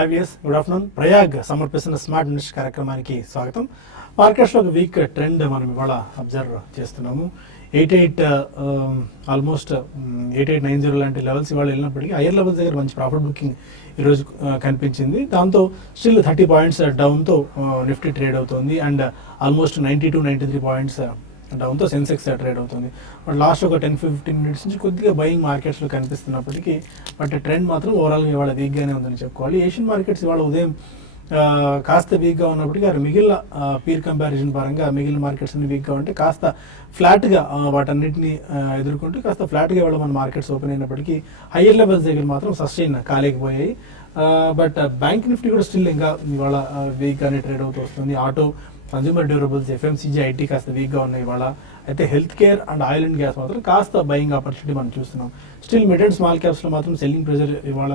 IVS good afternoon. Prayag సమర్పిస్తున్న smart invest కార్యక్రమానికి స్వాగతం. మార్కెట్స్లో ఒక వీక్ ట్రెండ్ మనం ఇవాళ అబ్జర్వ్ చేస్తున్నాము. 88 ఆల్మోస్ట్ 8890 లాంటి లెవెల్స్ ఇవాళ వెళ్ళినప్పటికీ హైయర్ లెవెల్స్ దగ్గర మంచి ప్రాఫిట్ బుకింగ్ ఈరోజు కనిపించింది. దాంతో స్టిల్ 30 పాయింట్స్ డౌన్తో నిఫ్టీ ట్రేడ్ అవుతుంది అండ్ ఆల్మోస్ట్ 92-93 పాయింట్స్ డౌన్తో సెన్సెక్స్ ట్రేడ్ అవుతుంది. బట్ లాస్ట్ ఒక 10-15 మినిట్స్ నుంచి కొద్దిగా బయింగ్ మార్కెట్స్లో కనిపిస్తున్నప్పటికీ బట్ ట్రెండ్ మాత్రం ఓవరాల్గా ఇవాళ వీక్గానే ఉందని చెప్పుకోవాలి. ఏషియన్ మార్కెట్స్ ఇవాళ ఉదయం కాస్త వీక్గా ఉన్నప్పటికీ మిగిలిన పీర్ కంపారిజన్ పరంగా మిగిలిన మార్కెట్స్ అన్ని వీక్గా ఉంటే కాస్త ఫ్లాట్గా వాటన్నిటిని ఎదుర్కొంటూ కాస్త ఫ్లాట్గా ఇవాళ మన మార్కెట్స్ ఓపెన్ అయినప్పటికీ హయ్యర్ లెవెల్స్ దగ్గర మాత్రం సస్టైన్ కాలేకపోయాయి. బట్ బ్యాంక్ నిఫ్టీ కూడా స్టిల్ ఇంకా ఇవాళ వీక్గానే ట్రేడ్ అవుతూ వస్తుంది. Auto, consumer durables, FMCG, IT కాస్త వీక్గా ఉన్నాయి ఇవాళ. అయితే health care and oil and gas మాత్రం కాస్త బయింగ్ ఆపర్చునిటీ మనం చూస్తున్నాం. స్టిల్ మిడ్ అండ్ స్మాల్ క్యాప్స్లో మాత్రం సెల్లింగ్ ప్రెజర్ ఇవాళ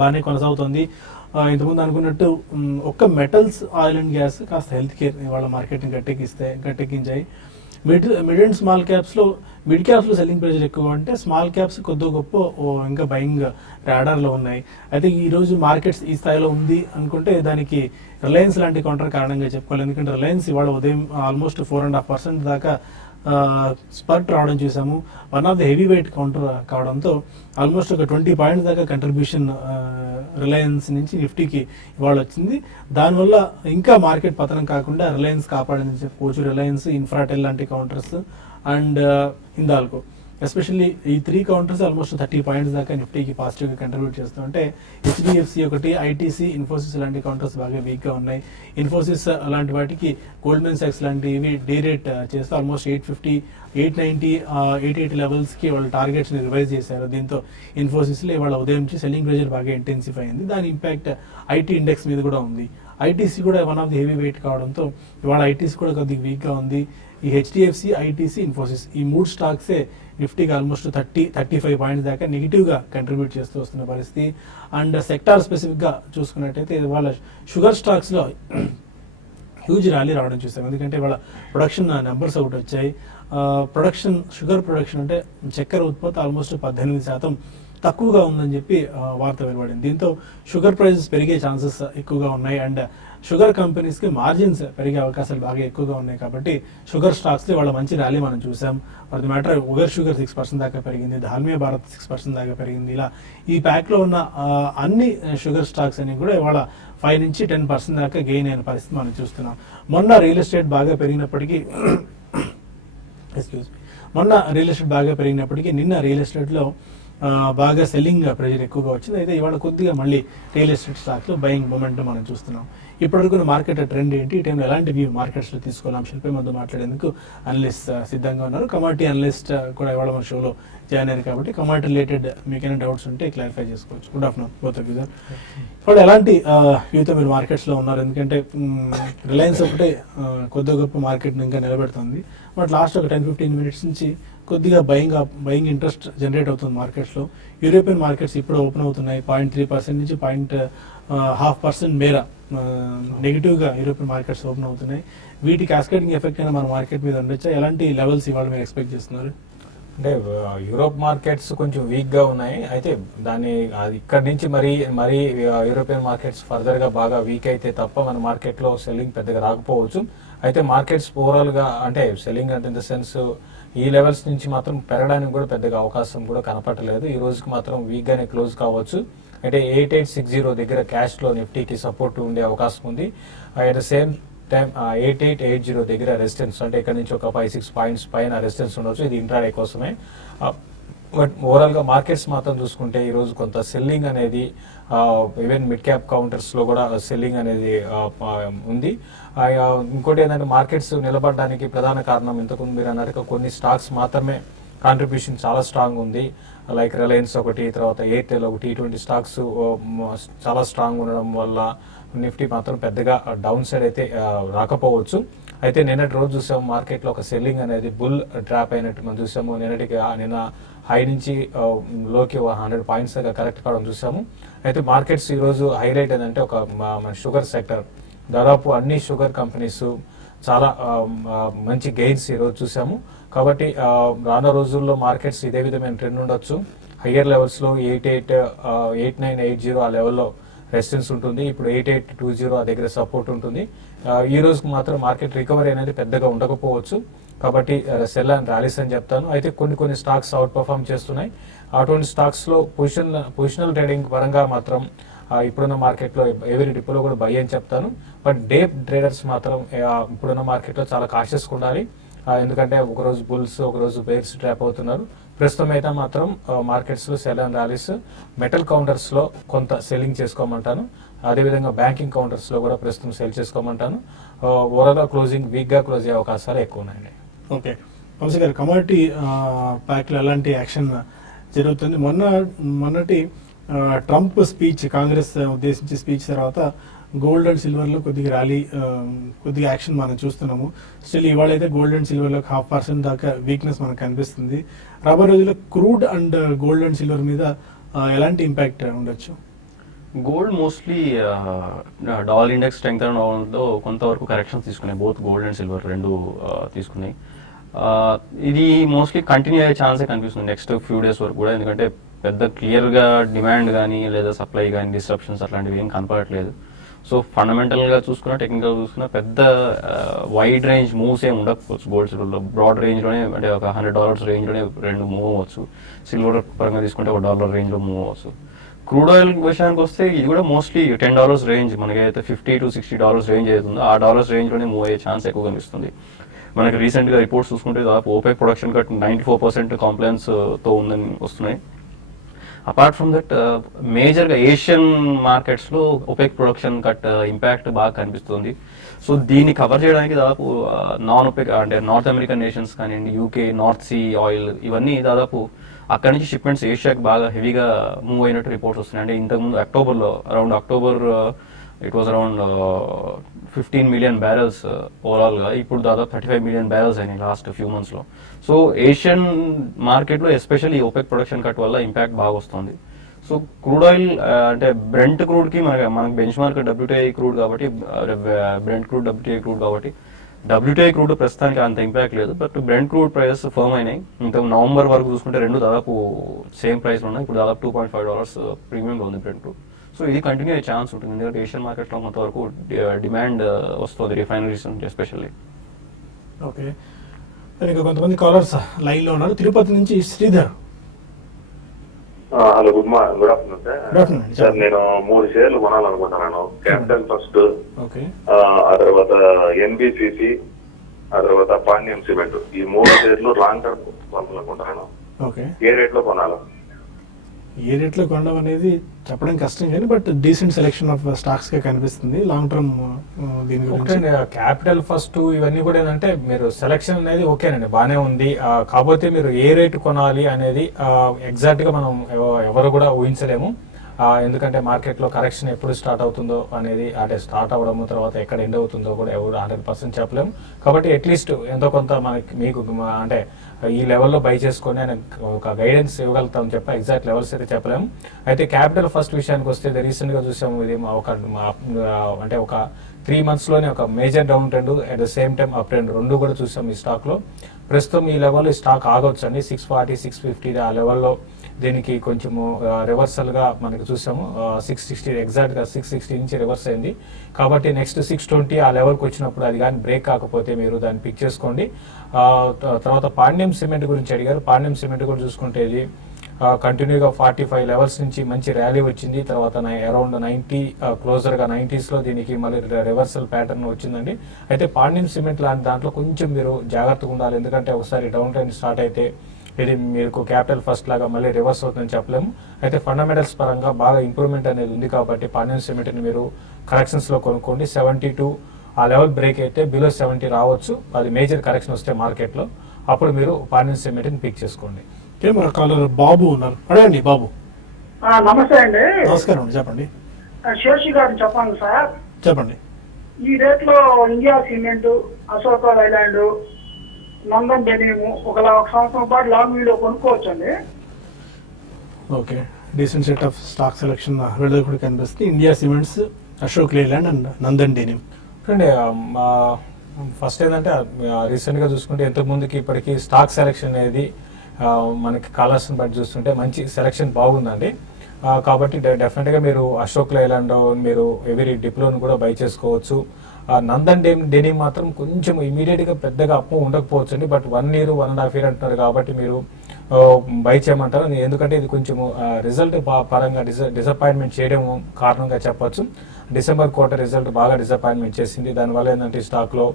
బాగానే కొనసాగుతుంది. ఇంతకుముందు అనుకున్నట్టు ఒక్క మెటల్స్, ఆయిల్ అండ్ గ్యాస్, కాస్త హెల్త్ కేర్ ఇవాళ మార్కెట్ని గట్టెక్కించాయి. మిడ్ అండ్ స్మాల్ క్యాప్స్లో మిడ్ క్యాప్స్లో సెల్లింగ్ ప్రెజర్ ఎక్కువ అంటే స్మాల్ క్యాప్స్ కొద్దిగా గొప్ప ఇంకా బయింగ్ రాడార్లో ఉన్నాయి. అయితే ఈరోజు మార్కెట్స్ ఈ స్థాయిలో ఉంది అనుకుంటే దానికి రిలయన్స్ లాంటి కౌంటర్ కారణంగా చెప్పుకోవాలి. ఎందుకంటే రిలయన్స్ ఇవాళ ఉదయం ఆల్మోస్ట్ 4.5% దాకా స్పర్ట్ రావడం చూసాము. One of the heavy weight counter కావడంతో ఆల్మోస్ట్ ఒక 20 పాయింట్స్ దాకా కంట్రిబ్యూషన్ రిలయన్స్ నుంచి నిఫ్టీకి ఇవాళ వచ్చింది. దానివల్ల ఇంకా మార్కెట్ పతనం కాకుండా రిలయన్స్ కాపాడిందని చెప్పుకోవచ్చు. రిలయన్స్, ఇన్ఫ్రాటెల్ లాంటి కౌంటర్స్ అండ్ హిందాల్కో, ఎస్పెషల్లీ ఈ 3 కౌంటర్స్ ఆల్మోస్ట్ 30 పాయింట్స్ దాకా నిఫ్టీకి పాజిటివ్గా కంట్రిబ్యూట్ చేస్తూ ఉంటే హెచ్డిఎఫ్సి ఒకటి, ఐటీసీ, ఇన్ఫోసిస్ లాంటి కౌంటర్స్ బాగా వీక్గా ఉన్నాయి. ఇన్ఫోసిస్ లాంటి వాటికి గోల్డ్మెన్ సాక్స్ లాంటివి డే రేట్ చేస్తూ ఆల్మోస్ట్ 850, 890, 880 లెవెల్స్కి వాళ్ళు టార్గెట్స్ని రివైజ్ చేశారు. దీంతో ఇన్ఫోసిస్లో ఇవాళ ఉదయం నుంచి సెల్లింగ్ ప్రెజర్ బాగా ఇంటెన్సిఫై అయింది. దాని ఇంపాక్ట్ ఐటీ ఇండెక్స్ మీద కూడా ఉంది. ఐటీసీ కూడా one of the heavy weight కావడంతో ఇవాళ ఐటీసీ కూడా కొద్దిగా వీక్గా ఉంది. ఈ హెచ్డిఎఫ్సి, ఐటీసీ, ఇన్ఫోసిస్ ఈ 3 స్టాక్సే నిఫ్టీకి ఆల్మోస్ట్ 30-35 పాయింట్స్ దాకా నెగిటివ్గా కంట్రిబ్యూట్ చేస్తూ వస్తున్న పరిస్థితి. అండ్ సెక్టార్ స్పెసిఫిక్గా చూసుకున్నట్టయితే ఇవాళ షుగర్ స్టాక్స్లో హ్యూజ్ ర్యాలీ రావడం చూసాం. ఎందుకంటే ఇవాళ ప్రొడక్షన్ నెంబర్స్ ఒకటి వచ్చాయి. షుగర్ ప్రొడక్షన్ అంటే చక్కెర ఉత్పత్తి ఆల్మోస్ట్ 18% తక్కువగా ఉందని చెప్పి వార్త వెలువడింది. దీంతో షుగర్ ప్రైజెస్ పెరిగే ఛాన్సెస్ ఎక్కువగా ఉన్నాయి అండ్ షుగర్ కంపెనీస్కి మార్జిన్స్ పెరిగే అవకాశాలు బాగా ఎక్కువగా ఉన్నాయి. కాబట్టి షుగర్ స్టాక్స్లో వాళ్ళ మంచి ర్యాలీ మనం చూసాం. ఫర్ ది మ్యాటర్ ఉగర్ షుగర్ 6% దాకా పెరిగింది, దాల్మియా భారత్ 6% దాకా పెరిగింది. ఇలా ఈ ప్యాక్లో ఉన్న అన్ని షుగర్ స్టాక్స్ అన్ని కూడా ఇవాళ 5-10% దాకా గెయిన్ అయిన పరిస్థితి మనం చూస్తున్నాం. మొన్న రియల్ ఎస్టేట్ బాగా పెరిగినప్పటికీ నిన్న రియల్ ఎస్టేట్లో బాగా సెల్లింగ్ ప్రెజర్ ఎక్కువగా వచ్చింది. అయితే ఇవాళ కొద్దిగా మళ్ళీ రియల్ ఎస్టేట్ స్టాక్స్లో బయింగ్ మూమెంట్ మనం చూస్తున్నాం. ఇప్పటివరకు మార్కెట్ ట్రెండ్ ఏంటి, ఈ టైంలో ఎలాంటి వ్యూ మార్కెట్స్లో తీసుకోవాలి అంశాలపై మనతో మాట్లాడేందుకు అనలిస్ట్ సిద్ధంగా ఉన్నారు. కమాడిటీ అనలిస్ట్ కూడా ఇవాళ మన షోలో జాయిన్ అయ్యారు కాబట్టి కమాడిటీ రిలేటెడ్ మీకైనా డౌట్స్ ఉంటే క్లారిఫై చేసుకోవచ్చు. Good afternoon both of you sir. ఇప్పుడు ఎలాంటి వ్యూతో మీరు మార్కెట్స్లో ఉన్నారు? ఎందుకంటే రిలయన్స్ ఒకటే కొద్దిగా గొప్ప మార్కెట్ని ఇంకా నిలబెడుతుంది. బట్ లాస్ట్ ఒక 10-15 మినిట్స్ నుంచి కొద్దిగా బయింగ్ ఇంట్రెస్ట్ జనరేట్ అవుతుంది మార్కెట్స్లో. యూరోపియన్ మార్కెట్స్ ఇప్పుడు ఓపెన్ అవుతున్నాయి. 0.3% నుంచి 0.5% మేర నెగిటివ్గా యూరోపియన్ మార్కెట్స్ ఓపెన్ అవుతున్నాయి. వీటి క్యాస్కేడింగ్ ఎఫెక్ట్ అయినా మన మార్కెట్ మీద ఉండొచ్చా? ఎలాంటి లెవెల్స్ ఇవాళ మీరు ఎక్స్పెక్ట్ చేస్తున్నారు? అంటే యూరోప్ మార్కెట్స్ కొంచెం వీక్గా ఉన్నాయి. అయితే దాన్ని ఇక్కడ నుంచి మరీ యూరోపియన్ మార్కెట్స్ ఫర్దర్గా బాగా వీక్ అయితే తప్ప మన మార్కెట్లో సెల్లింగ్ పెద్దగా రాకపోవచ్చు. అయితే మార్కెట్స్ ఓవరాల్గా అంటే సెల్లింగ్ అంటే ఇన్ ద సెన్స్ ఈ లెవెల్స్ నుంచి మాత్రం పెరగడానికి కూడా పెద్దగా అవకాశం కూడా కనపడలేదు. ఈ రోజుకి మాత్రం వీక్గానే క్లోజ్ కావచ్చు. అంటే 8860 దగ్గర క్యాష్లో నిఫ్టీకి సపోర్ట్ ఉండే అవకాశం ఉంది. అట్ ద సేమ్ టైం 8880 దగ్గర రెసిస్టెన్స్, అంటే ఇక్కడ నుంచి ఒక 5-6 పాయింట్స్ పైన రెసిస్టెన్స్ ఉండొచ్చు. ఇది ఇంట్రాడే కోసమే. బట్ ఓవరాల్గా మార్కెట్స్ మాత్రం చూసుకుంటే ఈరోజు కొంత సెల్లింగ్ అనేది ఈవెన్ మిడ్ క్యాప్ కౌంటర్స్లో కూడా సెల్లింగ్ అనేది ఉంది. ఇంకోటి ఏంటంటే మార్కెట్స్ నిలబడడానికి ప్రధాన కారణం ఇంతకుముందు మీరు అన్నట్టుగా కొన్ని స్టాక్స్ మాత్రమే కాంట్రిబ్యూషన్ చాలా స్ట్రాంగ్ ఉంది. లైక్ రిలయన్స్ ఒకటి, తర్వాత ఎయిర్టెల్ ఒకటి, ఇటువంటి స్టాక్స్ చాలా స్ట్రాంగ్ ఉండడం వల్ల నిఫ్టీ మాత్రం పెద్దగా డౌన్ సైడ్ అయితే రాకపోవచ్చు. అయితే నిన్నటి రోజు చూసాము మార్కెట్లో ఒక సెల్లింగ్ అనేది బుల్ డ్రాప్ అయినట్టు మనం చూసాము. నిన్న హై నుంచి లోకి 100 పాయింట్స్ దాకా కరెక్ట్ కావడం చూసాము. అయితే మార్కెట్స్ ఈరోజు హైలైట్ ఏంటంటే ఒక మన షుగర్ సెక్టర్, దాదాపు అన్ని షుగర్ కంపెనీస్ చాలా మంచి గెయిన్స్ ఈరోజు చూసాము. కాబట్టి రానున్న రోజుల్లో మార్కెట్స్ ఇదే విధమైన ట్రెండ్ ఉండొచ్చు. హయ్యర్ లెవెల్స్లో 8980 ఆ లెవెల్లో రెసిస్టెన్స్ ఉంటుంది. ఇప్పుడు 8820 ఆ దగ్గర సపోర్ట్ ఉంటుంది. ఈ రోజుకి మాత్రం మార్కెట్ రికవరీ అనేది పెద్దగా ఉండకపోవచ్చు, కాబట్టి సెల్ అండ్ ర్యాలీస్ అని చెప్తాను. అయితే కొన్ని స్టాక్స్ అవుట్ పర్ఫామ్ చేస్తున్నాయి. అటువంటి స్టాక్స్లో పొజిషనల్ ట్రేడింగ్ పరంగా మాత్రం ఇప్పుడున్న మార్కెట్లో ఎవరి డిపోలో కూడా బై అని చెప్తాను. బట్ డే ట్రేడర్స్ మాత్రం ఇప్పుడున్న మార్కెట్లో చాలా కాషియస్గా ఉండాలి, ఎందుకంటే ఒకరోజు బుల్స్ ఒకరోజు బేర్స్ ట్రాప్ అవుతున్నారు. ప్రస్తుతం అయితే మాత్రం మార్కెట్స్లో సెల్ అండ్ ర్యాలీస్, మెటల్ కౌంటర్స్లో కొంత సెల్లింగ్ చేసుకోమంటాను. అదేవిధంగా బ్యాంకింగ్ కౌంటర్స్లో కూడా ప్రస్తుతం సెల్ చేసుకోమంటాను. ఓవరాల్గా క్లోజింగ్ వీక్గా క్లోజ్ అయ్యే అవకాశాలు ఎక్కువ ఉన్నాయండి. ఓకే వంశీ గారు, కమోడిటీ ప్యాక్లో ఎలాంటి యాక్షన్ జరుగుతుంది? మొన్నటి ట్రంప్ స్పీచ్, కాంగ్రెస్ ఉద్దేశించి స్పీచ్ తర్వాత గోల్డ్ అండ్ సిల్వర్లో కొద్దిగా ర్యాలీ, కొద్దిగా యాక్షన్ మనం చూస్తున్నాము. స్టిల్ ఇవాళ అయితే గోల్డ్ అండ్ సిల్వర్లో 0.5% దాకా వీక్నెస్ మనకు కనిపిస్తుంది. రాబోయే రోజుల్లో crude and gold and silver మీద ఎలాంటి ఇంపాక్ట్ ఉండొచ్చు? Gold mostly dollar index strength అవడంతో కొంతవరకు కరెక్షన్స్ తీసుకున్నాయి. బోత్ గోల్డ్ అండ్ సిల్వర్ రెండు తీసుకున్నాయి. ఇది మోస్ట్లీ కంటిన్యూ అయ్యే ఛాన్సే కనిపిస్తుంది నెక్స్ట్ ఫ్యూ డేస్ వరకు కూడా, ఎందుకంటే పెద్ద క్లియర్గా డిమాండ్ కానీ లేదా సప్లై కానీ డిస్ట్రప్షన్స్ అట్లాంటివి ఏం కనపడట్లేదు. సో ఫండమెంటల్గా చూసుకున్నా, టెక్నికల్గా చూసుకున్నా పెద్ద వైడ్ రేంజ్ మూవ్స్ ఏమి ఉండకపోవచ్చు. గోల్డ్ సిల్వర్లో బ్రాడ్ రేంజ్లోనే, అంటే ఒక $100 రేంజ్లోనే రెండు మూవ్ అవ్వచ్చు. సిల్వర్ పరంగా తీసుకుంటే $1 రేంజ్లో మూవ్ అవ్వచ్చు. క్రూడ్ ఆయిల్ విషయానికి వస్తే ఇది కూడా మోస్ట్లీ $10 రేంజ్, మనకైతే $50 to $60 రేంజ్ అవుతుందో ఆ డాలర్స్ రేంజ్లోనే మూవ్ అయ్యే ఛాన్స్ ఎక్కువ కనిపిస్తుంది. మనకి రీసెంట్గా రిపోర్ట్స్ చూసుకుంటే దాదాపు ఓపెక్ ప్రొడక్షన్ కట్ 94% కాంప్లైన్స్తో ఉందని వస్తున్నాయి. అపార్ట్ ఫ్రమ్ దట్ మేజర్గా ఏషియన్ మార్కెట్స్లో ఓపెక్ ప్రొడక్షన్ కట్ ఇంపాక్ట్ బాగా కనిపిస్తుంది. సో దీన్ని కవర్ చేయడానికి దాదాపు నాన్ ఓపెక్ అంటే నార్త్ అమెరికన్ నేషన్స్ కానివ్వండి, యూకే, నార్త్ సీ ఆయిల్, ఇవన్నీ దాదాపు అక్కడి నుంచి షిప్మెంట్స్ ఏషియాకి బాగా హెవీగా మూవ్ అయినట్టు రిపోర్ట్స్ వస్తున్నాయి. అంటే ఇంతకుముందు October it was around 15 million barrels ఓవరాల్గా, ఇప్పుడు దాదాపు 35 million barrels అయినాయి లాస్ట్ ఫ్యూ మంత్స్లో. సో ఏషియన్ మార్కెట్లో ఎస్పెషల్లీ ఓపెక్ ప్రొడక్షన్ కట్ వల్ల ఇంపాక్ట్ బాగా వస్తుంది. సో క్రూడ్ ఆయిల్ అంటే బ్రెంట్ క్రూడ్కి మనకి బెంచ్ మార్క్ WTI క్రూడ్ కాబట్టి, బ్రెంట్ క్రూడ్ WTI క్రూడ్ కాబట్టి WTI క్రూడ్ ప్రస్తుతానికి అంత ఇంపాక్ట్ లేదు. But Brent crude prices firm అయినాయి. ఇంకా నవంబర్ వరకు చూసుకుంటే రెండు దాదాపు సేమ్ ప్రైస్లో ఉన్నాయి. ఇప్పుడు దాదాపు $2.5 ప్రీమియంలో ఉంది బ్రెంట్ క్రూడ్. సో ఇది కంటిన్యూ అయ్యే ఛాన్స్ ఉంటుంది, ఎందుకంటే ఏషియన్ మార్కెట్లో కొంతవరకు డిమాండ్ వస్తుంది రిఫైనరీస్ నుంచి ఎస్పెషల్లీ. ఓకే, ఇంకా కొంతమంది కాలర్స్ లైన్లో ఉన్నారు. తిరుపతి నుంచి Sridhar. Hello, good afternoon sir. నేను 3 షేర్లు కొనాలనుకుంటున్నాను. క్యాపిటల్ ఫస్ట్, ఆ తర్వాత NBCC, ఆ తర్వాత పాండ్యం సిమెంట్. ఈ 3 షేర్లు లాంగ్ టర్మ్ కొనాలనుకుంటున్నాను. ఏ రేట్ లో కొనాలి? ఏ రేట్లో కొనడం అనేది చెప్పడం కష్టం, కానీ but decent selection of stocks గా కనిపిస్తుంది లాంగ్ టర్మ్. దీని గురించి క్యాపిటల్ ఫస్ట్ ఇవన్నీ కూడా ఏంటంటే మీరు సెలెక్షన్ అనేది ఓకేనండి, బాగానే ఉంది. కాకపోతే మీరు ఏ రేటు కొనాలి అనేది ఎగ్జాక్ట్ గా మనం ఎవరు కూడా ఊహించలేము. ఎందుకంటే మార్కెట్లో కరెక్షన్ ఎప్పుడు స్టార్ట్ అవుతుందో అనేది, అంటే స్టార్ట్ అవ్వడము తర్వాత ఎక్కడ ఎండ్ అవుతుందో కూడా ఎవరు 100% చెప్పలేము. కాబట్టి అట్లీస్ట్ ఎంతో కొంత మీకు అంటే ఈ లెవెల్లో బై చేసుకొని ఒక గైడెన్స్ ఇవ్వగలుగుతాం చెప్ప, ఎగ్జాక్ట్ లెవెల్స్ అయితే చెప్పలేము. అయితే క్యాపిటల్ ఫస్ట్ విషయానికి వస్తే రీసెంట్గా చూసాము, ఇది అంటే ఒక 3 monthsలోనే ఒక major down trend, at the same time up trend రెండు కూడా చూసాం ఈ స్టాక్లో. ప్రస్తుతం ఈ లెవెల్లో స్టాక్ ఆగొచ్చు అండి, 640, 650 ఆ లెవెల్లో దీనికి కొంచెము రివర్సల్గా మనకి చూసాము. 660 ఎగ్జాక్ట్గా 660 నుంచి రివర్స్ అయింది. కాబట్టి నెక్స్ట్ 620 ఆ లెవెల్కి వచ్చినప్పుడు అది కానీ బ్రేక్ కాకపోతే మీరు దాన్ని పిక్ చేసుకోండి. తర్వాత పాండ్యం సిమెంట్ గురించి అడిగారు. పాండ్యం సిమెంట్ కూడా చూసుకుంటే ఇది కంటిన్యూగా 45 లెవెల్స్ నుంచి మంచి ర్యాలీ వచ్చింది. తర్వాత అరౌండ్ 90 క్లోజర్గా 90sలో దీనికి మళ్ళీ రివర్సల్ ప్యాటర్న్ వచ్చిందండి. అయితే పాండ్యం సిమెంట్ లాంటి దాంట్లో కొంచెం మీరు జాగ్రత్తగా ఉండాలి, ఎందుకంటే ఒకసారి డౌన్ ట్రెండ్ స్టార్ట్ అయితే ఇది మీకు క్యాపిటల్ ఫస్ట్ లాగా మళ్ళీ రివర్స్ అవుతుందని చెప్పలేము. అయితే ఫండమెంటల్స్ పరంగా బాగా ఇంప్రూవ్మెంట్ అనేది ఉంది కాబట్టి పాండ్యం సిమెంట్ని మీరు కరెక్షన్స్లో కొనుక్కోండి. 72 ఆ లెవెల్ బ్రేక్ అయితే బిలో 70 రావచ్చు, అది మేజర్ కరెక్షన్ వస్తే మార్కెట్లో, అప్పుడు మీరు పాండ్యం సిమెంట్ని పిక్ చేసుకోండి. బాబు ఉన్నారు, అడగండి బాబు. నమస్తే అండి. నమస్కారం అండి, చెప్పండి. శేషి గారు చెప్పండి సార్. చెప్పండి. ఈ రేట్ లో ఇండియా సిమెంట్, అశోక లైలాండ్, నందన్ డెనిమ్ ఒక సంవత్సరం పాటు లాంగ్ వీడియో కొనుక్కోవచ్చండి. Okay, decent set of stock selection వీళ్ళకి కూడా కనిపిస్తుంది. India cements, Ashok Leyland and Nandan Denim. చూడండి, ఫస్ట్ ఏంటంటే రీసెంట్గా చూసుకుంటే ఇంతకుముందుకి ఇప్పటికీ స్టాక్ సెలెక్షన్ అనేది మనకి కలర్స్ని బట్టి చూస్తుంటే మంచి సెలెక్షన్ బాగుందండి. కాబట్టి డెఫినెట్గా మీరు అశోక్ లైలాండ్ మీరు ఎవరీ డిప్లోని కూడా బై చేసుకోవచ్చు. నందన్ డెనిమ్ మాత్రం కొంచెం ఇమీడియట్గా పెద్దగా అప్పు ఉండకపోవచ్చు అండి, బట్ 1 year 1.5 year అంటున్నారు కాబట్టి మీరు బై చేయమంటారు. ఎందుకంటే ఇది కొంచెం రిజల్ట్ పరంగా డిసప్పాయింట్మెంట్ చేయడం కారణంగా చెప్పొచ్చు. డిసెంబర్ క్వార్టర్ రిజల్ట్ బాగా డిసప్పాయింట్మెంట్ చేసింది. దానివల్ల ఏంటంటే స్టాక్లో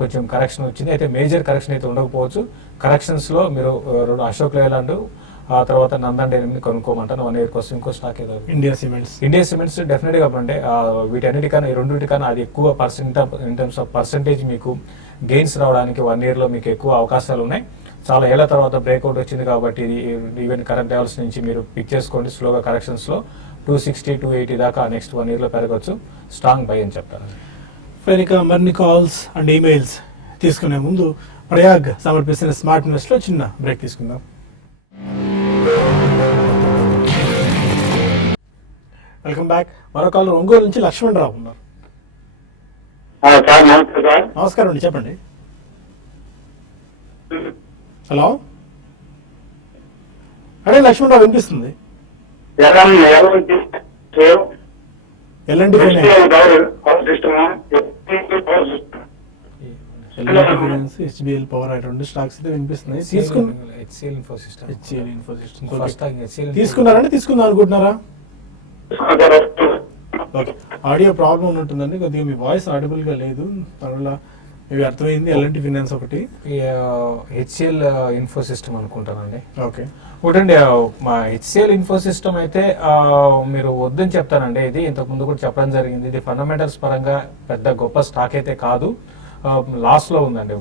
కొంచెం కరెక్షన్ వచ్చింది. అయితే మేజర్ కరెక్షన్ అయితే ఉండకపోవచ్చు. కరెక్షన్స్లో మీరు అశోక్ లైలాండ్ ఆ తర్వాత నందన్ డైరీని కొనుక్కోమంటాను 1 year కోసం. ఇంకో స్టాక్ ఏదో ఇండియా సిమెంట్స్ డెఫినెట్గా అంటే వీటన్నిటికన్నా ఈ రెండింటికన్నా అది ఎక్కువ ఇన్ టర్మ్స్ ఆఫ్ పర్సంటేజ్ మీకు గెయిన్స్ రావడానికి 1 year లో మీకు ఎక్కువ అవకాశాలు ఉన్నాయి. చాలా ఏళ్ల తర్వాత బ్రేక్అవుట్ వచ్చింది కాబట్టి ఇది ఈవెన్ కరెంట్ లెవెల్స్ నుంచి మీరు పిక్ చేసుకోండి. స్లోగా కరెక్షన్స్లో 260 280 దాకా నెక్స్ట్ 1 year లో పెరగవచ్చు. స్ట్రాంగ్ బై అని చెప్తాను. ఇక మరిన్ని కాల్స్ అండ్ ఈమెయిల్స్ తీసుకునే ముందు ప్రయాగ్ సమర్పిస్తున్న స్మార్ట్ ఇన్వెస్ట్లో చిన్న బ్రేక్ తీసుకుందాం. Welcome back. మరో కాల్ ఒంగోలు నుంచి లక్ష్మణ్ రావు ఉన్నారు. నమస్కారం అండి, చెప్పండి. హలో, అదే లక్ష్మణ్ రావు వినిపిస్తుంది. ఎల్ఎన్టీ ఫైనాన్స్, హెచ్బిఎల్ పవర్ రెండు స్టాక్స్ అయితే వినిపిస్తున్నాయి. తీసుకున్నారంటే తీసుకుందాం అనుకుంటున్నారా? ఓకే, ఆడియో ప్రాబ్లం ఉన్నట్టుందండి, కొద్దిగా మీ వాయిస్ ఆడిబుల్ గా లేదు. త్వరలో ఇవి అర్థమైంది. ఎల్ఎన్టీ ఫైనాన్స్ ఒకటి, హెచ్సిఎల్ ఇన్ఫో సిస్టమ్ అనుకుంటానండి. ఓకే ఒకటండి, మా హెచ్సిఎల్ ఇన్ఫో సిస్టమ్ అయితే మీరు వద్దని చెప్తానండి. ఇది ఇంతకు ముందు కూడా చెప్పడం జరిగింది. ఇది ఫండమెంటల్స్ పరంగా పెద్ద గొప్ప స్టాక్ అయితే కాదు, లాస్ లో ఉందండి.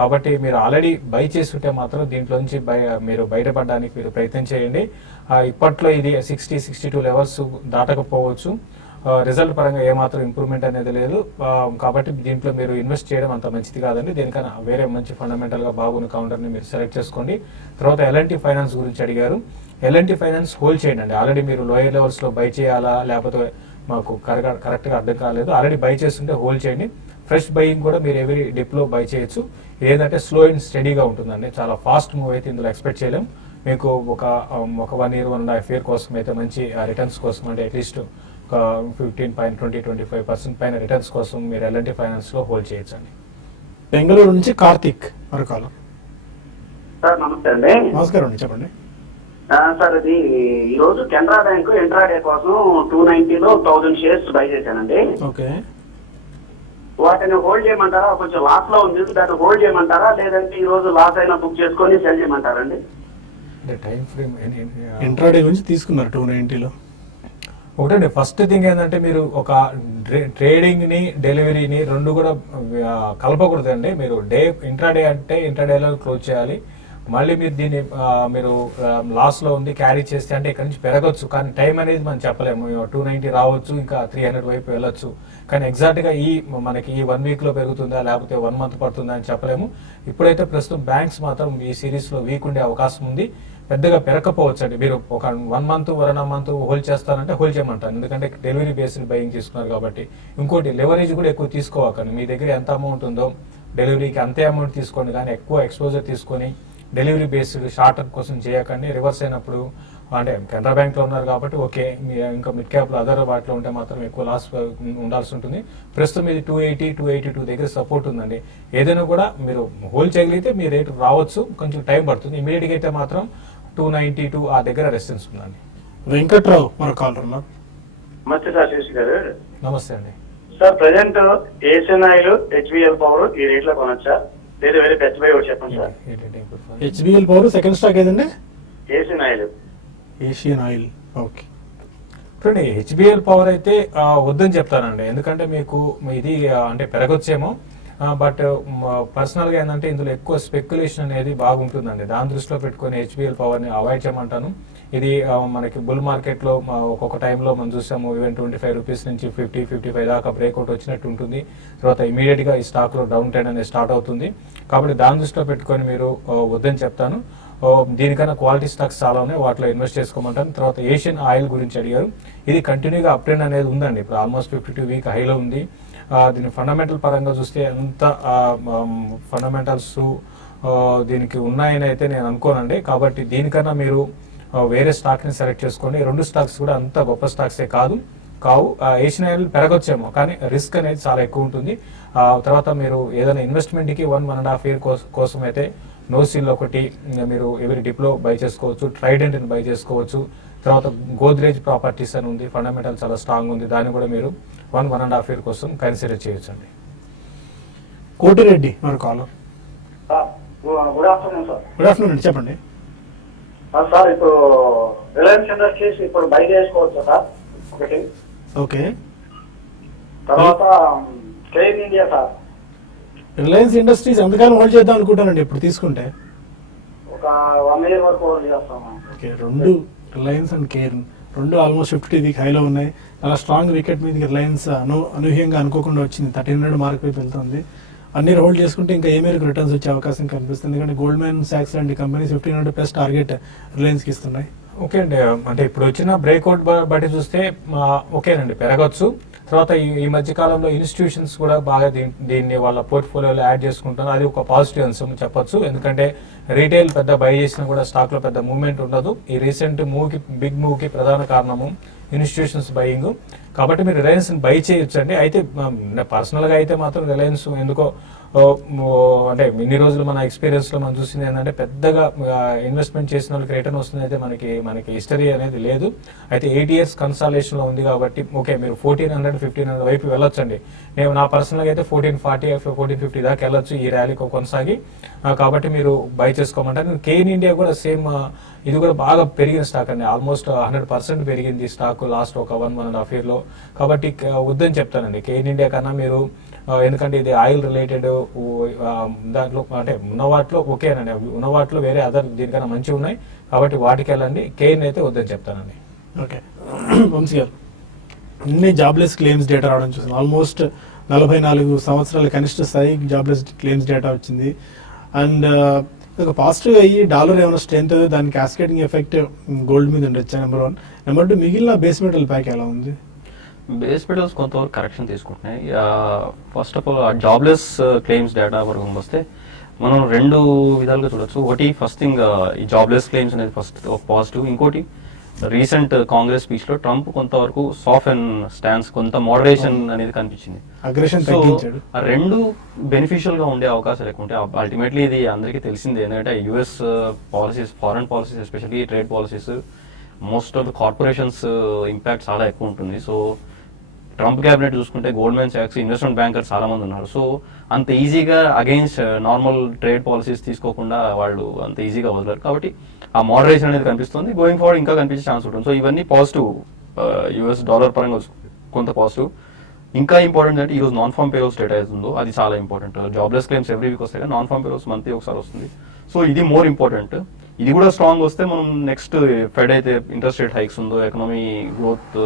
కాబట్టి మీరు ఆల్రెడీ బై చేసి ఉంటే మాత్రం దీంట్లో నుంచి మీరు బయటపడడానికి మీరు ప్రయత్నం చేయండి. ఇప్పట్లో ఇది 60-62 లెవెల్స్ దాటకపోవచ్చు. రిజల్ట్ పరంగా ఏమాత్రం ఇంప్రూవ్మెంట్ అనేది లేదు. కాబట్టి దీంట్లో మీరు ఇన్వెస్ట్ చేయడం అంత మంచిది కాదండి. దేనికన్నా వేరే మంచి ఫండమెంటల్ గా బాగున్న కౌంటర్ని మీరు సెలెక్ట్ చేసుకోండి. తర్వాత ఎల్ఎన్టీ ఫైనాన్స్ గురించి అడిగారు. ఎల్ఎన్టీ ఫైనాన్స్ హోల్డ్ చేయండి అండి. ఆల్రెడీ మీరు లోయర్ లెవెల్స్ లో బై చేయాలా లేకపోతే మాకు కరెక్ట్గా అర్థం కాలేదు. ఆల్రెడీ బై చేస్తుంటే హోల్డ్ చేయండి. ఫ్రెష్ బయింగ్ కూడా మీరు ఎవరీ డిప్లో బై చేయొచ్చు. ఏంటంటే స్లో అండ్ స్టడీగా ఉంటుందండి. చాలా ఫాస్ట్ మూవ్ అయితే ఇందులో ఎక్స్పెక్ట్ చేయలేం. మీకు ఒక 1 year 1.5 year కోసం అయితే మంచి రిటర్న్స్ కోసం అంటే అట్లీస్ట్ 15.20-25% పైన రిటర్న్స్ కోసం మీరు ఎల్ఎన్టీ ఫైనాన్స్ లో హోల్డ్ చేయొచ్చు అండి. బెంగళూరు నుంచి కార్తిక్ మరొకాల. సార్ నమస్తే అండి. నమస్కారం అండి, చెప్పండి. సార్ ఇది ఈ రోజు కెనరా బ్యాంక్ ఇంట్రాడే కోసం 290లో 1000 shares బై చేశానండి. ఓకే, వాటిని హోల్డ్ చేయమంటారా? కొంచెం లాస్ లో ఉంది, దాన్ని హోల్డ్ చేయమంటారా లేదంటే ఈ రోజు లాస్ అయినా బుక్ చేసుకొని సెల్ చేయమంటారండి? టైం ఫ్రేమ్ ఇంట్రాడే గురించి తీసుకున్నారు 290లో. ఒకటండి, ఫస్ట్ థింగ్ ఏంటంటే మీరు ఒక ట్రేడింగ్ ని డెలివరీని రెండు కూడా కలపకూడదండి. మీరు ఇంట్రాడే అంటే ఇంట్రాడేలో క్లోజ్ చేయాలి. మళ్ళీ మీరు దీన్ని మీరు లాస్ లో ఉంది క్యారీ చేస్తే అంటే ఇక్కడ నుంచి పెరగచ్చు, కానీ టైం అనేది మనం చెప్పలేము. 290 రావచ్చు, ఇంకా 300 వైపు వెళ్ళొచ్చు. కానీ ఎగ్జాక్ట్ గా మనకి ఈ 1 week లో పెరుగుతుందా లేకపోతే 1 month పడుతుందా అని చెప్పలేము. ఇప్పుడైతే ప్రస్తుతం బ్యాంక్స్ మాత్రం ఈ సిరీస్ లో వీక్ ఉండే అవకాశం ఉంది. పెద్దగా పెరగకపోవచ్చు అండి. మీరు ఒక 1 month 1.5 month హోల్డ్ చేస్తారంటే హోల్డ్ చేయమంటారు, ఎందుకంటే డెలివరీ బేస్డ్ బయింగ్ తీసుకున్నారు కాబట్టి. ఇంకోటి, లెవరేజ్ కూడా ఎక్కువ తీసుకోవాలి. మీ దగ్గర ఎంత అమౌంట్ ఉందో డెలివరీకి అంతే అమౌంట్ తీసుకోండి, కానీ ఎక్కువ ఎక్స్పోజర్ తీసుకొని డెలివరీ బేస్డ్ షార్ట్ టర్మ్ కోసం చేయకండి. రివర్స్ అయినప్పుడు అంటే కెనరా బ్యాంక్ లో ఉన్నారు కాబట్టి ఓకే, ఇంకా మిడ్ క్యాప్ లో అదర్ వాటిలో ఉంటే మాత్రం ఎక్కువ లాస్ ఉండాల్సి ఉంటుంది. ప్రస్తుతం ఇది 280-282 దగ్గర సపోర్ట్ ఉందండి. ఏదైనా కూడా మీరు హోల్డ్ చేయగలిగితే మీ రేటు రావచ్చు, కొంచెం టైం పడుతుంది. ఇమీడియట్ గా అయితే మాత్రం 292 ఆ దగ్గర రెసిస్టెన్స్ ఉందండి. వెంకట్రావు మరో కాలర్ ఉన్నారు. నమస్తే సార్ శేష్ గారు. నమస్తే అండి. Sir present Asian oil, HBL power ఈ రేట్ లో కొనొచ్చా లేదా వేరే బెస్ట్ బై ఒకటి చెప్పండి sir. HBL power second stock ఏదండి? Asian oil. Asian oil, okay. చూడండి, హెచ్బిఎల్ పవర్ అయితే వద్దని చెప్తానండి. ఎందుకంటే మీకు ఇది అంటే పెరగొచ్చేమో, బట్ పర్సనల్గా ఏంటంటే ఇందులో ఎక్కువ స్పెక్యులేషన్ అనేది బాగుంటుందండి. దాని దృష్టిలో పెట్టుకొని హెచ్బిఎల్ పవర్ని అవాయిడ్ చేయమంటాను. ఇది మనకి బుల్ మార్కెట్లో ఒక్కొక్క టైంలో మనం చూసాము, ఈవెన్ 25 రూపీస్ నుంచి 50-55 దాకా బ్రేక్అవుట్ వచ్చినట్టు ఉంటుంది. తర్వాత ఇమీడియట్గా ఈ స్టాక్లో డౌన్ ట్రెండ్ అనేది స్టార్ట్ అవుతుంది. కాబట్టి దాని దృష్టిలో పెట్టుకొని మీరు వద్దని చెప్తాను. దీనికన్నా క్వాలిటీ స్టాక్స్ చాలా ఉన్నాయి, వాటిలో ఇన్వెస్ట్ చేసుకోమంటాను. తర్వాత ఏషియన్ ఆయిల్ గురించి అడిగారు. ఇది కంటిన్యూగా అప్ ట్రెండ్ అనేది ఉందండి. ఇప్పుడు ఆల్మోస్ట్ 52 వీక్ హైలో ఉంది. దీని ఫండమెంటల్ పరంగా చూస్తే ఎంత ఫండమెంటల్స్ దీనికి ఉన్నాయని అయితే నేను అనుకోనండి. కాబట్టి దీనికన్నా మీరు వేరే స్టాక్ని సెలెక్ట్ చేసుకోండి. 2 స్టాక్స్ కూడా అంత గొప్ప స్టాక్సే కావు. ఏషియన్ ఆయిల్ పెరగొచ్చేమో, కానీ రిస్క్ అనేది చాలా ఎక్కువ ఉంటుంది. తర్వాత మీరు ఏదైనా ఇన్వెస్ట్మెంట్కి 1.5 year కోసం అయితే నోసిల్ ఒకటి మీరు ఎవరి డిప్లో బై చేసుకోవచ్చు, ట్రైడెంట్ని బై చేసుకోవచ్చు. తర్వాత గోద్రేజ్ ప్రాపర్టీస్ అని ఉంది, ఫండమెంటల్ చాలా స్ట్రాంగ్ ఉంది, దాన్ని కూడా మీరు 1.5 year కోసం కన్సిడర్ చేయొచ్చండి. కోటిరెడ్డి మన caller. Good afternoon sir. Good afternoon అండి, చెప్పండి. సార్ ఇప్పుడు రిలయన్స్ ఇండస్ట్రీస్ ఇప్పుడు బై చేసుకోవచ్చు సార్ ఒకటి. ఓకే. తర్వాత KN India sir. Reliance Industries ఎంతకాలం హోల్డ్ చేద్దాం అనుకుంటానండి ఇప్పుడు తీసుకుంటే? ఒక 1 year వరకు హోల్డ్ చేస్తాం. Okay. 2 Reliance and Cairn 2 almost 50 week హైలో ఉన్నాయి. చాలా స్ట్రాంగ్ వికెట్ మీదకి రిలయన్స్ అనూహ్యంగా అనుకోకుండా వచ్చింది, 1300 మార్క్ వైపు వెళ్తుంది. అన్ని హోల్డ్ చేసుకుంటే ఇంకా ఏ మేరకు రిటర్న్స్ వచ్చే అవకాశం కనిపిస్తుంది? ఎందుకంటే గోల్డ్మ్యాన్ సాక్స్ లాంటి కంపెనీస్ 1500+ టార్గెట్ రిలయన్స్కి ఇస్తున్నాయి. ఓకే అండి, అంటే ఇప్పుడు వచ్చిన బ్రేక్అవుట్ బట్టి చూస్తే ఓకేనండి, పెరగచ్చు. తర్వాత ఈ మధ్య కాలంలో ఇన్స్టిట్యూషన్స్ కూడా బాగా దీన్ని వాళ్ళ పోర్ట్ఫోలియోలో యాడ్ చేసుకుంటున్నారు. అది ఒక పాజిటివ్ అంశం చెప్పొచ్చు. ఎందుకంటే రీటైల్ పెద్ద బై చేసినా కూడా స్టాక్ లో పెద్ద మూవ్మెంట్ ఉండదు. ఈ రీసెంట్ బిగ్ మూవ్ కి ప్రధాన కారణము ఇన్స్టిట్యూషన్స్ బయింగ్. కాబట్టి మీరు రిలయన్స్ బై చేయొచ్చండి. అయితే పర్సనల్ గా అయితే మాత్రం రిలయన్స్ ఎందుకో అంటే ఇన్ని రోజులు మన ఎక్స్పీరియన్స్ లో మనం చూసింది ఏంటంటే పెద్దగా ఇన్వెస్ట్మెంట్ చేసిన వాళ్ళకి రిటర్న్ వస్తుంది అయితే మనకి హిస్టరీ అనేది లేదు. అయితే 8 years కన్సాలేషన్ లో ఉంది కాబట్టి ఓకే మీరు 1400-1500 వైపు వెళ్ళొచ్చండి. నేను నా పర్సనల్ గా అయితే 1440 1450 దాకా వెళ్ళొచ్చు ఈ ర్యాలీకి కొనసాగి. కాబట్టి మీరు బై చేసుకోమంటారు. కేఎన్ ఇండియా కూడా సేమ్, ఇది కూడా బాగా పెరిగిన స్టాక్ అండి, ఆల్మోస్ట్ 100% పెరిగింది స్టాక్ లాస్ట్ ఒక 1.5 year లో. కాబట్టి వద్దని చెప్తానండి కేఎన్ ఇండియా కన్నా మీరు, ఎందుకంటే ఇది ఆయిల్ రిలేటెడ్ దాంట్లో అంటే ఉన్న వాటిలో ఓకేనండి, ఉన్న వాటిలో వేరే అదర్ దీనికన్నా మంచిగా ఉన్నాయి కాబట్టి వాటికి వెళ్ళండి. కేఎన్ అయితే వద్దని చెప్తానండి. ఓకే. వంశీ గారు, అన్ని జాబ్లెస్ క్లెయిమ్స్ డేటా రావడం చూసాం. ఆల్మోస్ట్ 44 సంవత్సరాల కనిష్ట స్థాయి జాబ్లెస్ క్లెయిమ్స్ డేటా వచ్చింది. అండ్ ఒక పాజిటివ్ అయ్యి డాలర్ ఏమైనా స్ట్రెంత్ దాని క్యాస్కేడింగ్ ఎఫెక్ట్ గోల్డ్ మీద ఉండొచ్చా? నెంబర్ 1. నెంబర్ 2, మిగిలిన బేస్ మెటల్ ప్యాక్ ఎలా ఉంది? బేస్ మెటల్స్ కొంతవరకు కరెక్షన్ తీసుకుంటున్నాయి. First of all jobless claims data వరకు వస్తే మనం 2 విధాలుగా చూడొచ్చు. ఒకటి ఫస్ట్ థింగ్ ఈ జాబ్లెస్ క్లెయిమ్స్ అనేది ఫస్ట్ పాజిటివ్. ఇంకోటి రీసెంట్ కాంగ్రెస్ స్పీచ్ లో ట్రంప్ కొంతవరకు సాఫ్ట్ అండ్ స్టాన్స్, కొంత మోడరేషన్ అనేది కనిపించింది. సో ఆ 2 బెనిఫిషియల్ గా ఉండే అవకాశాలు ఎక్కువ ఉంటాయి. అల్టిమేట్లీ ఇది అందరికీ తెలిసింది ఏంటంటే US policies, foreign policies, especially trade policies, most of the corporations impact చాలా ఎక్కువ ఉంటుంది. సో ట్రంప్ క్యాబినెట్ చూసుకుంటే గోల్డ్మ్యాన్ సాక్స్, ఇన్వెస్ట్మెంట్ బ్యాంకర్ చాలా మంది ఉన్నారు. సో అంత ఈజీగా అగైన్స్ నార్మల్ ట్రేడ్ పాలసీస్ తీసుకోకుండా వాళ్ళు అంత ఈజీగా వదలరు. కాబట్టి ఆ మోడరేషన్ అనేది కనిపిస్తుంది. గోయింగ్ ఫార్వర్డ్ ఇంకా కనిపించే ఛాన్స్ ఉంటుంది. సో ఇవన్నీ పాజిటివ్. యుఎస్ డాలర్ పరంగా కొంత పాజిటివ్. ఇంకా ఇంపార్టెంట్ అంటే ఈరోజు నాన్ ఫార్మ్ పేరోల్స్ డేటా అవుతుందో అది చాలా important. Jobless claims every week వస్తాయి, నాన్ ఫార్మ్ పేరోల్స్ మంత్లీ ఒకసారి వస్తుంది. సో ఇది మోర్ ఇంపార్టెంట్. ఇది కూడా స్ట్రాంగ్ వస్తే మనం నెక్స్ట్ ఫెడ్ అయితే ఇంట్రెస్ట్ రేట్ హైక్స్ ఉందో, ఎకనామీ గ్రోత్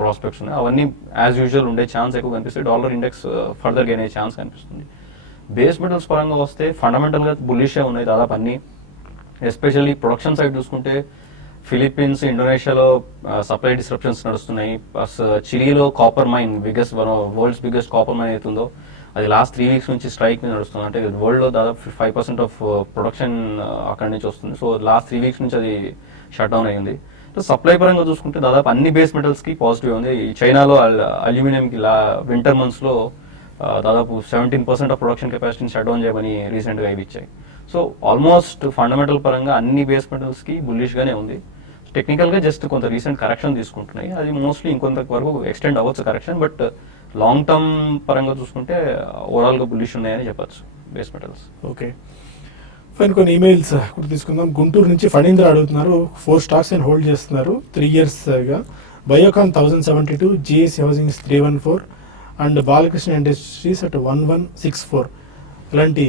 ప్రాస్పెక్ట్స్ ఉన్నాయి, అవన్నీ యాజ్ యూజువల్ ఉండే ఛాన్స్ ఎక్కువ కనిపిస్తుంది. డాలర్ ఇండెక్స్ ఫర్దర్ గెయిన్ అయ్యే ఛాన్స్ కనిపిస్తుంది. బేస్ మెటల్స్ పరంగా వస్తే ఫండమెంటల్గా బుల్లిష్గా ఉన్నాయి దాదాపు అన్ని. ఎస్పెషల్లీ ప్రొడక్షన్ సైడ్ చూసుకుంటే ఫిలిప్పీన్స్, ఇండోనేషియాలో సప్లై డిస్రప్షన్స్ నడుస్తున్నాయి. ప్లస్ చిలీలో copper mine world's biggest copper mine అవుతుందో అది లాస్ట్ 3 weeks నుంచి స్ట్రైక్ మీద నడుస్తుంది. అంటే వరల్డ్లో దాదాపు 5% ఆఫ్ ప్రొడక్షన్ అక్కడి నుంచి వస్తుంది. సో లాస్ట్ 3 weeks నుంచి అది షట్ డౌన్ అయ్యింది. సప్లై పరంగా చూసుకుంటే దాదాపు అన్ని బేస్ మెటల్స్కి పాజిటివ్ ఉంది. చైనాలో అల్యూమినియంకి వింటర్ మంత్స్లో దాదాపు 17% ఆఫ్ ప్రొడక్షన్ కెపాసిటీని షట్ డౌన్ చేయమని రీసెంట్గా ఇచ్చాయి. సో ఆల్మోస్ట్ ఫండమెంటల్ పరంగా అన్ని బేస్ మెటల్స్కి బుల్లిష్గానే ఉంది. టెక్నికల్గా జస్ట్ కొంత రీసెంట్ కరెక్షన్ తీసుకుంటున్నాయి. అది మోస్ట్లీ ఇంకొంత వరకు ఎక్స్టెండ్ అవ్వచ్చు కరెక్షన్. బట్ లాంగ్ టర్మ్ పరంగా చూసుకుంటే ఓవరాల్గా బుల్లిష్ ఉన్నాయని చెప్పచ్చు బేస్ మెటల్స్. Okay fine. కొన్ని ఈమెయిల్స్ కూడా తీసుకుందాం. గుంటూరు నుంచి ఫణీంద్ర అడుగుతున్నారు, 4 స్టాక్స్ అని హోల్డ్ చేస్తున్నారు 3 yearsగా. Biocon 1072, GSC housings 314 and Balakrishna industries at 1164. ఎలాంటి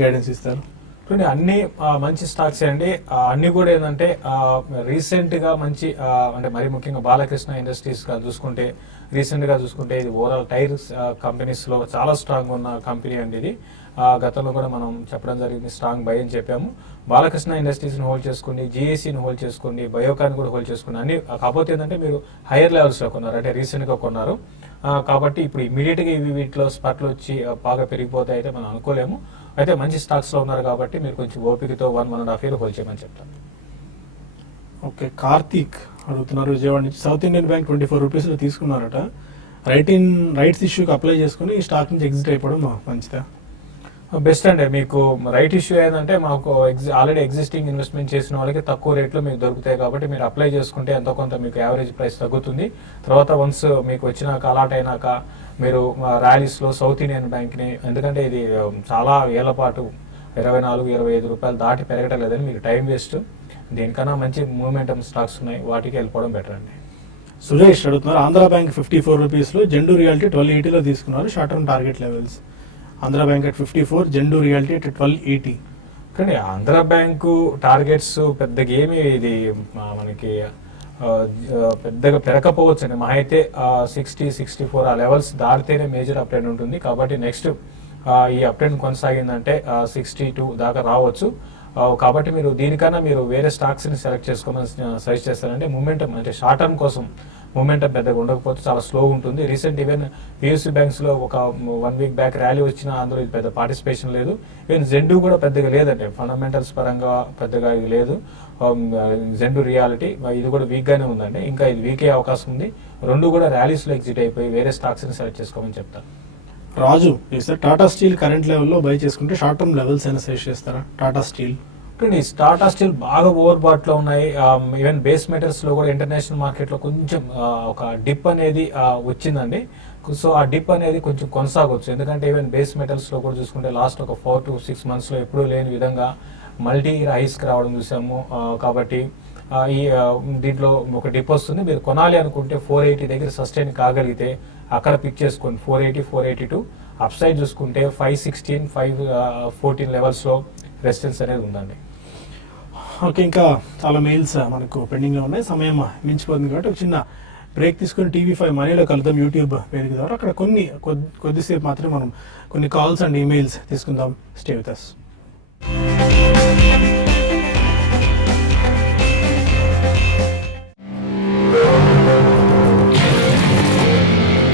గైడెన్స్ ఇస్తారు? అన్ని మంచి స్టాక్స్ అండి. అన్ని కూడా ఏంటంటే రీసెంట్ గా మంచి అంటే మరి ముఖ్యంగా బాలకృష్ణ ఇండస్ట్రీస్ గా చూసుకుంటే రీసెంట్ గా చూసుకుంటే ఇది ఓవరాల్ టైర్స్ కంపెనీస్ లో చాలా స్ట్రాంగ్ ఉన్న కంపెనీ అండి ఇది. గతంలో కూడా మనం చెప్పడం జరిగింది, స్ట్రాంగ్ బై అని చెప్పాము. బాలకృష్ణ ఇండస్ట్రీస్ని హోల్డ్ చేసుకోండి, జిఎస్సిని హోల్డ్ చేసుకోండి, బయోకాన్ కూడా హోల్డ్ చేసుకోండి. అన్ని కాకపోతే ఏంటంటే మీరు హైయర్ లెవెల్స్లో కొన్నారు, అంటే రీసెంట్గా కొన్నారు. కాబట్టి ఇప్పుడు ఇమీడియట్గా వీటిలో స్పాట్లు వచ్చి బాగా పెరిగిపోతాయి అయితే మనం అనుకోలేము. అయితే మంచి స్టాక్స్లో ఉన్నారు కాబట్టి మీరు కొంచెం ఓపికతో 1.5 ఇయర్ హోల్డ్ చేయమని చెప్తాను. ఓకే, కార్తీక్ అడుగుతున్నారు విజయవాడ నుంచి. సౌత్ ఇండియన్ బ్యాంక్ 24 రూపీస్లో తీసుకున్నారట. రైట్స్ ఇష్యూకి అప్లై చేసుకుని ఈ స్టాక్ నుంచి ఎగ్జిట్ అయిపోవడం మంచిదా? బెస్ట్ అండి. మీకు రైట్ ఇష్యూ ఏంటంటే మాకు ఆల్రెడీ ఎగ్జిస్టింగ్ ఇన్వెస్ట్మెంట్ చేసిన వాళ్ళకి తక్కువ రేట్లో మీకు దొరుకుతాయి కాబట్టి మీరు అప్లై చేసుకుంటే ఎంతో కొంత మీకు యావరేజ్ ప్రైస్ తగ్గుతుంది. తర్వాత వన్స్ మీకు వచ్చినాక అలాట్ అయినాక మీరు ర్యాలీస్లో సౌత్ ఇండియన్ బ్యాంక్ని, ఎందుకంటే ఇది చాలా ఏళ్ల పాటు 24-25 రూపాయలు దాటి పెరగటం లేదని మీకు టైం వేస్ట్. దీనికన్నా మంచి మూమెంటం స్టాక్స్ ఉన్నాయి, వాటికి వెళ్ళిపోవడం బెటర్ అండి. సురేష్ అడుగుతున్నారు ఆంధ్ర బ్యాంక్ 54 రూపీస్లో, జెండూ రియాలిటీ 1280లో తీసుకున్నారు. Short term target levels Andhra bank at 54, Zandu realty at 1280. కానీ ఆంధ్ర బ్యాంకు టార్గెట్స్ పెద్దగా ఏమి ఇది మనకి పెద్దగా పెరగకపోవచ్చు అండి. మా అయితే 60-64 ఆ లెవెల్స్ దాటితేనే మేజర్ అప్ ట్రెండ్ ఉంటుంది. కాబట్టి నెక్స్ట్ ఈ అప్ ట్రెండ్ కొనసాగిందంటే 62 దాకా రావచ్చు. కాబట్టి మీరు దీనికన్నా మీరు వేరే స్టాక్స్ని సెలెక్ట్ చేసుకోమని సజెస్ట్ చేస్తారంటే మూమెంటం అంటే షార్ట్ టర్మ్ కోసం మూమెంటం పెద్దగా ఉండకపోతే చాలా స్లో ఉంటుంది. రీసెంట్ ఈవెన్ పిఎస్సి బ్యాంక్స్లో ఒక 1 వీక్ బ్యాక్ ర్యాలీ వచ్చినా అందులో ఇది పెద్ద పార్టిసిపేషన్ లేదు. ఈవెన్ జెండూ కూడా పెద్దగా లేదండి, ఫండమెంటల్స్ పరంగా పెద్దగా ఇది లేదు. జెండూ రియాలిటీ ఇది కూడా వీక్గానే ఉందండి, ఇంకా ఇది వీక్ అయ్యే అవకాశం ఉంది. రెండు కూడా ర్యాలీస్లో ఎగ్జిట్ అయిపోయి వేరే స్టాక్స్ని సెలెక్ట్ చేసుకోమని చెప్తాను. రాజు సార్ టాటా స్టీల్ కరెంట్ లెవెల్లో బై చేసుకుంటే షార్ట్ టర్మ్ లెవెల్స్ అయినా సజెస్ట్ చేస్తారా? టాటా స్టీల్ టాటా స్టీల్ బాగా ఓవర్ బాట్ లో ఉన్నాయి. ఈవెన్ బేస్ మెటల్స్ లో కూడా ఇంటర్నేషనల్ మార్కెట్ లో కొంచెం ఒక డిప్ అనేది వచ్చిందండి. సో ఆ డిప్ అనేది కొంచెం కొనసాగొచ్చు, ఎందుకంటే ఈవెన్ బేస్ మెటల్స్ లో కూడా చూసుకుంటే లాస్ట్ ఒక 4 to 6 months లో ఎప్పుడూ లేని విధంగా మల్టీ హైస్కి రావడం చూసాము. కాబట్టి ఈ దీంట్లో ఒక డిప్ వస్తుంది. మీరు కొనాలి అనుకుంటే 480 దగ్గర సస్టైన్ కాగలిగితే అక్కడ పిక్ చేసుకోండి. 480, 482 అప్ సైడ్ చూసుకుంటే 516, 514 లెవెల్స్లో రెసిస్టెన్స్ అనేది ఉందండి. ఓకే, ఇంకా చాలా మెయిల్స్ మనకు పెండింగ్లో ఉన్నాయి, సమయం మించిపోతుంది కాబట్టి ఒక చిన్న బ్రేక్ తీసుకొని TV5 మనీలో కలుద్దాం యూట్యూబ్ వేదిక ద్వారా. అక్కడ కొద్దిసేపు మాత్రమే మనం కొన్ని కాల్స్ అండ్ ఈమెయిల్స్ తీసుకుందాం. Stay with us.